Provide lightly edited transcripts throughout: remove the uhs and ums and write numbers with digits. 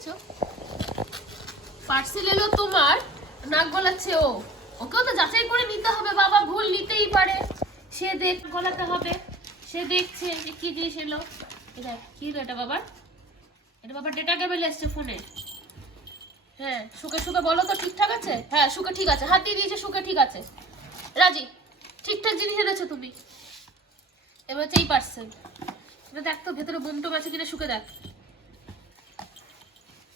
দেখেছো? পার্সেল এলো তোমার, নাক গলাচ্ছে ও। ওকেও তো যাচাই করে নিতে হবে, বাবা ভুল নিতেই পারে। সে দেখ গলাতে হবে, সে দেখছে যে কি জিনিস এলো। এটা কি এলো? এটা বাবার, এটা বাবার ডেটা কেবল এসছে ফোনে। হ্যাঁ, সুখে সুখে বলো তো ঠিকঠাক আছে? হ্যাঁ সুখে ঠিক আছে, হাত দিয়ে দিয়েছে, সুখে ঠিক আছে, রাজি। ঠিকঠাক জিনিস এনেছো তুমি। এবার হচ্ছে এই পার্সেল। এটা দেখ তো ভেতরে বোম টোম আছে কিনা, সুখে দেখ।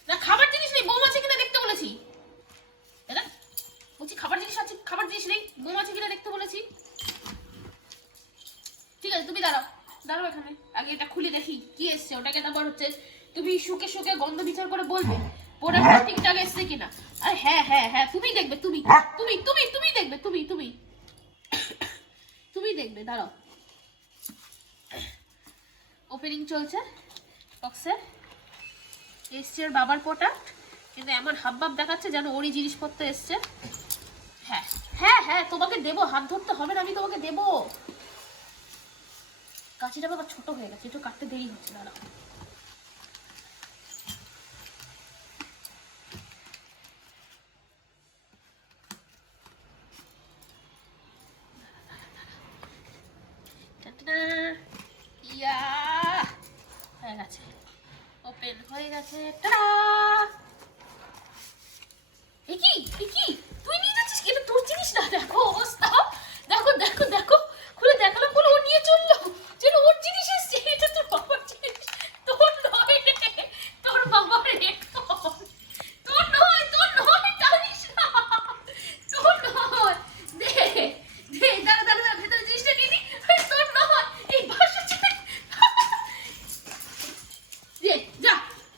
না খাবার জিনিস নেই, বোম আছে কিনা দেখতে বলেছি। দাদা বলছি খাবার জিনিস আছে, খাবার জিনিস নেই, বোম আছে কিনা দেখতে বলেছি। ঠিক আছে তুমি দাঁড়াও, দাঁড়াও এখানে, আগে এটা খুলে দেখি কি এসছে। ওটাকে তারপর হচ্ছে তুমি সুখে সুখে গন্ধ বিচার করে বলবে প্রোডাক্টটা ঠিকঠাক এসছে কিনা। আরে হ্যাঁ হ্যাঁ হ্যাঁ, তুমি দেখবে, তুমি তুমি তুমি তুমি দেখবে, তুমি তুমি তুমি দেখবে, দাঁড়াও। ওপেনিং চলছে বক্সের। এসছে ওর বাবার প্রোডাক্ট, কিন্তু এমন হাবভাব দেখাচ্ছে যেন ওরই জিনিসপত্র এসছে। হ্যাঁ হ্যাঁ হ্যাঁ, তোমাকে দেবো, হাত ধরতে হবে না, আমি তোমাকে দেবো। কাঁচিটা বাবা ছোট হয়ে গেছে, একটু কাটতে দেরি হচ্ছে, দাঁড়াও। ইয়া হয়ে গেছে, ওপেন হয়ে গেছে। কি তুই নিয়ে যাচ্ছিস? এটা তোর জিনিস না, দেখো অবস্থা, দেখো দেখো দেখো, খুলে দেখালাম বলে ও নিয়ে চললো, যেন ওর জিনিস এসছে। এটা তোর বাবার জিনিস, তোর নয় রে, তোর বাবার রে, তোর নয়, তোর নয়, জানিস না, তোর নয়। দে দে, দাঁড়া দাঁড়া দাঁড়া, ভেতরে জিনিসটা নিয়ে নি। তোর নয়, এই বাসা দে, যা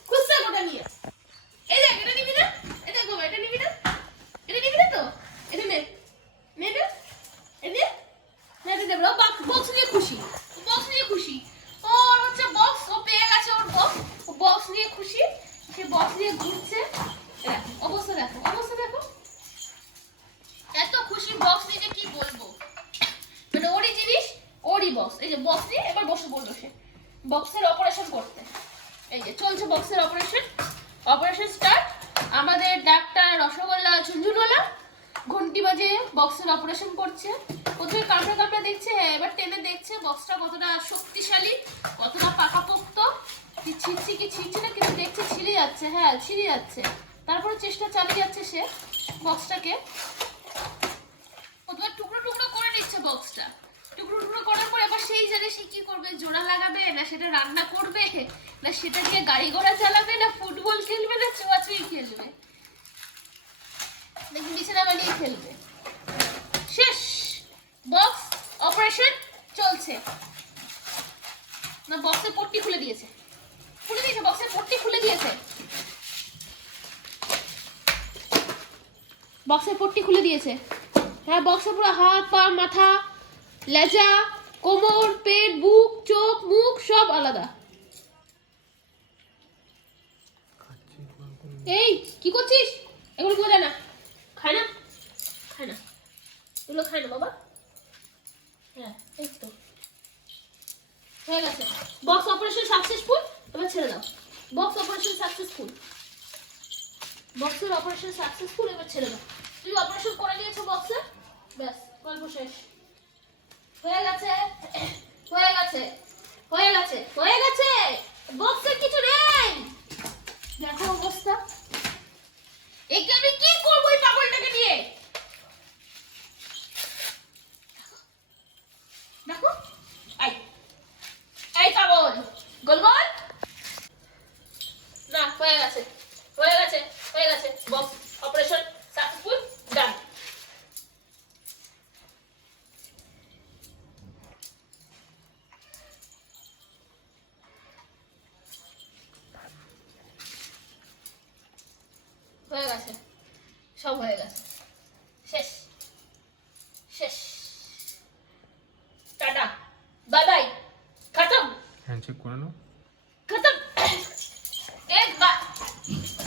খুঁজছে ওটা নিয়ে। এই দেখ, এটা নিবি না? এই দেখ বাবা, এটা নিবি না? এটা নিবি না তো? এটা নে, নে নে, এই নে, নে এটা দেব। বক্স নিয়ে খুশি, বক্স নিয়ে খুশি। ওর হচ্ছে বক্স, ও পেয়ে গেছে ওর বক্স, ও বক্স নিয়ে খুশি, সে বক্স নিয়ে ঘুরছে। দেখো অবস্থা, দেখো অবস্থা, দেখো এত খুশি বক্স নিয়ে যে কি বলবো। মানে ওরই জিনিস, ওরই বক্স। এই যে বক্স নিয়ে এবার বসে পড়লো সে বক্সের অপারেশন করতে। এই যে চলছে বক্সের অপারেশন, অপারেশন স্টার্ট। আমাদের ডাক্তার রসগোল্লা ঝুনঝুনওয়ালা ঘন্টি বাজে বক্সের অপারেশন করছে। প্রথমে কামড়ে কামড়ে দেখছে, এবার টেনে দেখছে বক্সটা কতটা শক্তিশালী, কতটা পাকাপোক্ত। কি ছিঁড়ছি কি ছিঁড়ছি না, কিন্তু দেখছে ছিঁড়ে যাচ্ছে, হ্যাঁ ছিঁড়ে যাচ্ছে। তারপরে চেষ্টা চালিয়ে যাচ্ছে সে বক্সটাকে, প্রথমে টুকরো টুকরো করে নিচ্ছে বক্সটা। টুকরো টুকরো করার পর এবার সেই জানে সে কি করবে, জোড়া লাগাবে না সেটা রান্না করবে, না সেটা দিয়ে গাড়ি ঘোড়া চালাবে, না ফুটবল খেলবে, না ছোঁয়াছুঁই খেলবে, নাকি বিছানা বানিয়ে খেলবে। শেষ, বক্স অপারেশন চলছে। না বক্সের পট্টি খুলে দিয়েছে, খুলে দিয়েছে, বক্সের পট্টি খুলে দিয়েছে, বক্সের পট্টি খুলে দিয়েছে। হ্যাঁ বক্সে পুরো হাত পা মাথা লেজা কোমর পেট বুক চোখ মুখ সব আলাদা। এই কি করছিস? এগুলো কেউ দেয় না, খায় না, খায় না, এগুলো খায় না বাবা। হ্যাঁ এই তো হয়ে গেছে, বক্স অপারেশন সাকসেসফুল। এবার ছেড়ে দাও, বক্স অপারেশন সাকসেসফুল, বক্সের অপারেশন সাকসেসফুল। এবার ছেড়ে দাও, তুমি অপারেশন করে নিয়েছো বক্সে, ব্যাস গল্প শেষ। হয়ে গেছে হয়ে গেছে হয়ে গেছে হয়ে গেছে, বক্সে কিছু নেই। দেখো অবস্থা, একে আমি কি করবো এই পাগলটাকে নিয়ে। দেখো এই এই পাগল গোল গোল। না হয়ে গেছে হয়ে গেছে হয়ে গেছে, বক্স অপারেশন সাকসেসফুল, ডান। হয়ে গেছে, সব হয়ে গেছে, শেষ শেষ, টাটা বাই বাই, খতম। হ্যান্ডশেক করে নাও, खत्म।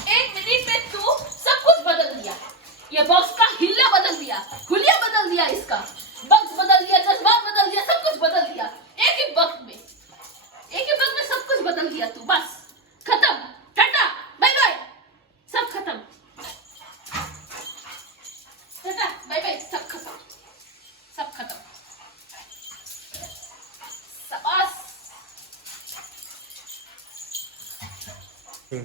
एक मिनट में तू सब कुछ बदल दिया, ये बॉक्स का हिल्ला बदल दिया, हुलिया बदल दिया, इसका बक्स बदल दिया, जज्बात बदल दिया, सब कुछ बदल दिया। एक ही वक्त में, एक ही वक्त में सब कुछ बदल दिया तू, बस खत्म, टाटा बाय बाय। হুম